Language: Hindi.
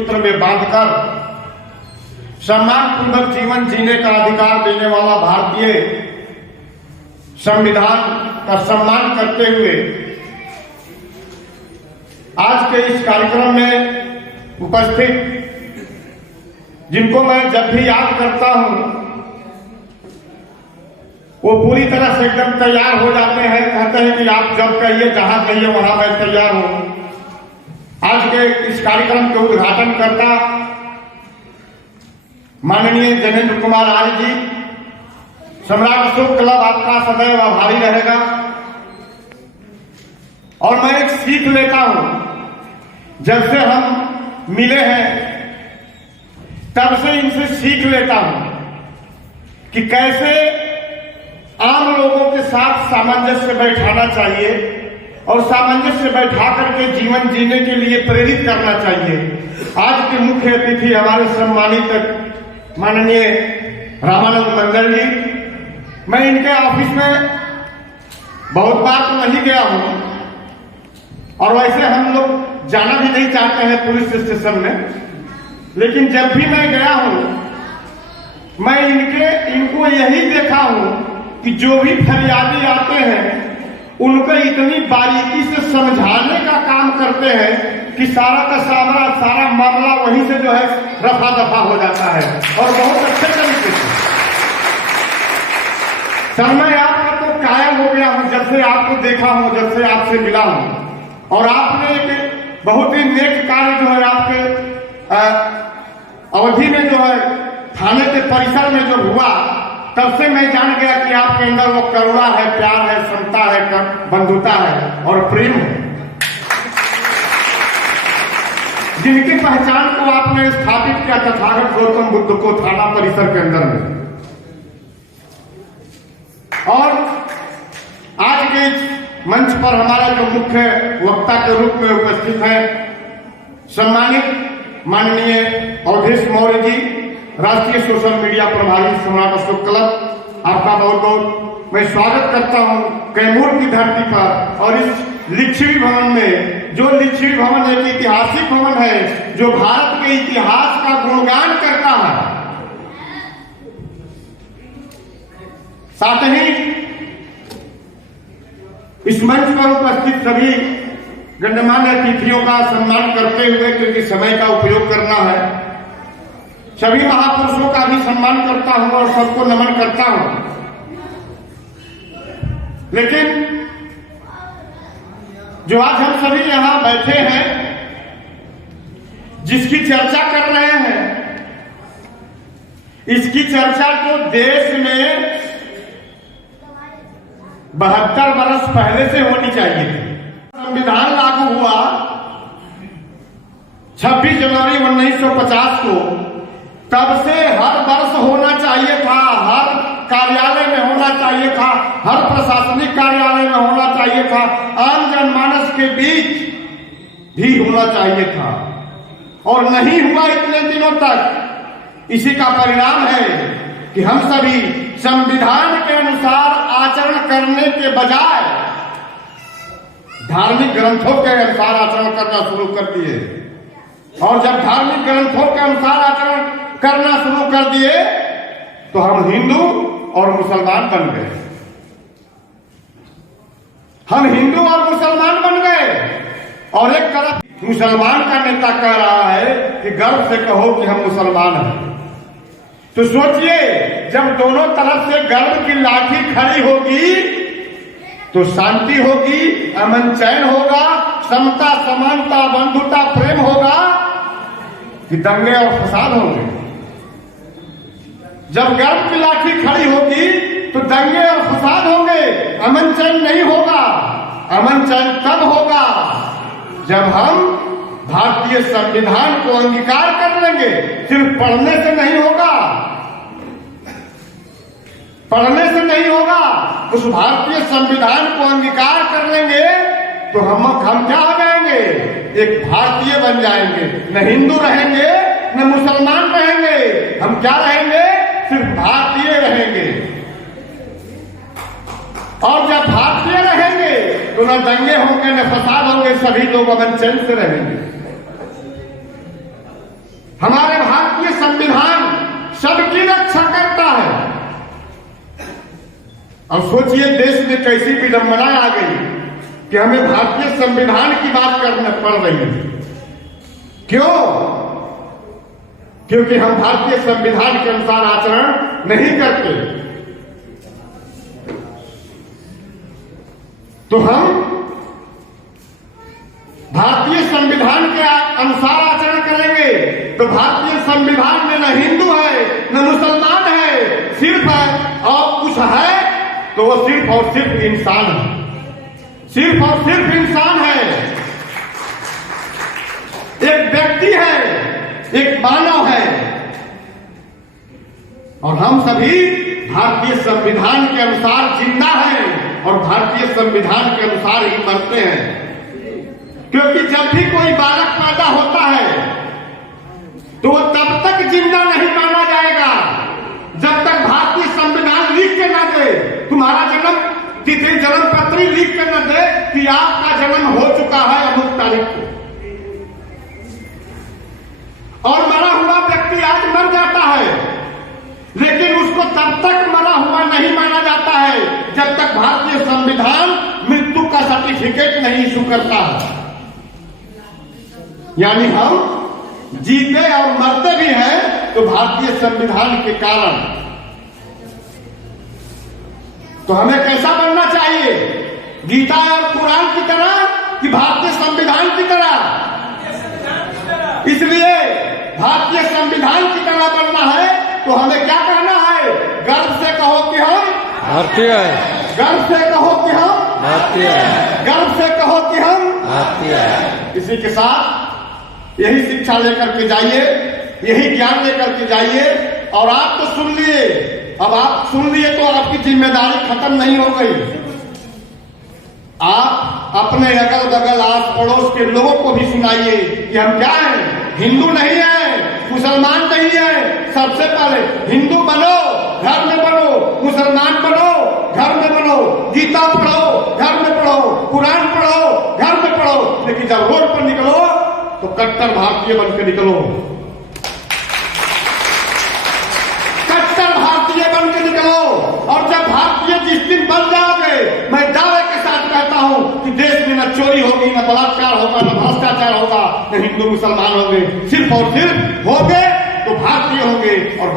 सूत्र में बांधकर सम्मानपूर्वक जीवन जीने का अधिकार देने वाला भारतीय संविधान का सम्मान करते हुए आज के इस कार्यक्रम में उपस्थित जिनको मैं जब भी याद करता हूं वो पूरी तरह से एकदम तैयार हो जाते हैं, कहते हैं कि आप जब कहिए जहां कहिए वहां मैं तैयार हूं। आज के इस कार्यक्रम के उद्घाटन करता माननीय जनेंद्र कुमार आर्य जी, सम्राट अशोक क्लब आपका सदैव आभारी रहेगा। और मैं एक सीख लेता हूं, जब से हम मिले हैं तब से इनसे सीख लेता हूं कि कैसे आम लोगों के साथ सामंजस्य बैठाना चाहिए और सामंजस्य बैठा करके जीवन जीने के लिए प्रेरित करना चाहिए। आज के मुख्य अतिथि हमारे सम्मानित माननीय रामानंद मंडल जी, मैं इनके ऑफिस में बहुत बार तो नहीं गया हूं और वैसे हम लोग जाना भी नहीं चाहते हैं पुलिस स्टेशन में, लेकिन जब भी मैं गया हूं मैं इनको यही देखा हूं कि जो भी फरियादी आते हैं उनको इतनी बारीकी से समझाने का काम करते हैं कि सारा का सारा मामला वहीं से जो है रफा दफा हो जाता है और बहुत अच्छे तरीके से। सर मैं आपका तो कायल हो गया हूं जब से आपको देखा हूं, जब से आपसे मिला हूं। और आपने एक बहुत ही नेक कार्य जो है आपके अवधि में जो है थाने के परिसर में जो हुआ, तब से मैं जान गया कि आपके अंदर वो करुणा है, प्यार है, समता है, बंधुता है और प्रेम है, जिनकी पहचान को आपने स्थापित किया तथागत गौतम बुद्ध को थाना परिसर के अंदर में। और आज के मंच पर हमारा जो मुख्य वक्ता के रूप में उपस्थित है सम्मानित माननीय अवधेश मौर्य जी, राष्ट्रीय सोशल मीडिया प्रभारी सम्राट अशोक क्लब, आपका बहुत बहुत मैं स्वागत करता हूं कैमूर की धरती पर। और इस लिच्छवी भवन में, जो लिच्छवी भवन एक ऐतिहासिक भवन है जो भारत के इतिहास का गुणगान करता है, साथ ही इस मंच पर उपस्थित सभी गणमान्य अतिथियों का सम्मान करते हुए, क्योंकि समय का उपयोग करना है, सभी महापुरुषों का भी सम्मान करता हूं और सबको नमन करता हूं। लेकिन जो आज हम सभी यहां बैठे हैं, जिसकी चर्चा कर रहे हैं, इसकी चर्चा तो देश में 72 वर्ष पहले से होनी चाहिए थी। संविधान लागू हुआ 26 जनवरी 1950 को, तब से हर वर्ष होना चाहिए था, हर कार्यालय में होना चाहिए था, हर प्रशासनिक कार्यालय में होना चाहिए था, आम जनमानस के बीच भी होना चाहिए था, और नहीं हुआ इतने दिनों तक। इसी का परिणाम है कि हम सभी संविधान के अनुसार आचरण करने के बजाय धार्मिक ग्रंथों के अनुसार आचरण करना शुरू कर दिए। और जब धार्मिक ग्रंथों के अनुसार आचरण करना शुरू कर दिए तो हम हिंदू और मुसलमान बन गए। हम हिंदू और मुसलमान बन गए। और एक तरफ मुसलमान का नेता कह रहा है कि गर्व से कहो कि हम मुसलमान हैं। तो सोचिए, जब दोनों तरफ से गर्व की लाठी खड़ी होगी तो शांति होगी, अमन चैन होगा, समता समानता बंधुता प्रेम होगा कि दंगे और फसाद होंगे। जब गर्व की लाठी खड़ी होगी तो दंगे और फसाद होंगे, अमन चैन नहीं होगा। अमन चैन तब होगा जब हम भारतीय संविधान को अंगीकार कर लेंगे। सिर्फ पढ़ने से नहीं होगा, पढ़ने से नहीं होगा। उस भारतीय संविधान को अंगीकार कर लेंगे तो हम क्या हो जाएंगे? एक भारतीय बन जाएंगे। न हिंदू रहेंगे न मुसलमान रहेंगे, हम क्या रहेंगे? सिर्फ भारतीय रहेंगे। और जब भारतीय रहेंगे तो न दंगे होंगे न फसाद होंगे, सभी लोग अमन चैन से रहेंगे। हमारे भारतीय संविधान सबकी रक्षा करता है। अब सोचिए देश में कैसी विडंबना आ गई कि हमें भारतीय संविधान की बात करने पड़ रही है। क्यों? क्योंकि हम भारतीय संविधान के अनुसार आचरण नहीं करते। तो हम भारतीय संविधान के अनुसार आचरण करेंगे तो भारतीय संविधान में न हिंदू है न मुसलमान है, सिर्फ और कुछ है तो वो सिर्फ और सिर्फ इंसान है। सिर्फ और सिर्फ इंसान है, एक व्यक्ति है, एक मानव है। और हम सभी भारतीय संविधान के अनुसार जिंदा हैं और भारतीय संविधान के अनुसार ही मरते हैं। क्योंकि जब भी कोई बालक पैदा होता है तो वो तब तक जिंदा नहीं माना जाएगा जब तक भारतीय संविधान लिख के न दे, तुम्हारा जन्म तिथि जन्म पत्री लिख के न दे कि आपका जन्म हो चुका है अमुक तारीख को। और मरा हुआ व्यक्ति आज मर जाता है, लेकिन उसको तब तक मरा हुआ नहीं माना जाता है जब तक भारतीय संविधान मृत्यु का सर्टिफिकेट नहीं इशू करता है। यानी हम जीते और मरते भी हैं तो भारतीय संविधान के कारण। तो हमें कैसा बनना चाहिए? गीता और कुरान की तरह कि भारतीय संविधान की तरह? इसलिए भारतीय संविधान की तरह बनना है तो हमें क्या कहना है? गर्व से कहो कि हम भारतीय है। गर्व से कहो कि हम भारतीय है। गर्व से कहो कि हम भारतीय है। इसी के साथ यही शिक्षा लेकर के जाइए, यही ज्ञान लेकर के जाइए। और आप तो सुन लिए, अब आप सुन लिए तो आपकी जिम्मेदारी खत्म नहीं हो गई। आप अपने अगल बगल आस पड़ोस के लोगों को भी सुनाइए कि हम क्या हैं, हिंदू नहीं है, मुसलमान नहीं है। सबसे पहले हिंदू बनो, घर में बनो, मुसलमान बनो, घर में बनो, गीता पढ़ो, घर में पढ़ो, कुरान पढ़ो, घर में पढ़ो। लेकिन जब रोड पर निकलो तो कट्टर भारतीय बन के निकलो, कट्टर भारतीय बन के निकलो। और जब भारतीय जिस दिन बन जाओगे, मैं दावे के साथ कहता हूं कि देश में न चोरी होगी, न बलात्कार होगा, न भ्रष्टाचार होगा, न हिंदू मुसलमान होंगे। सिर्फ और सिर्फ होंगे तो भारतीय होंगे। और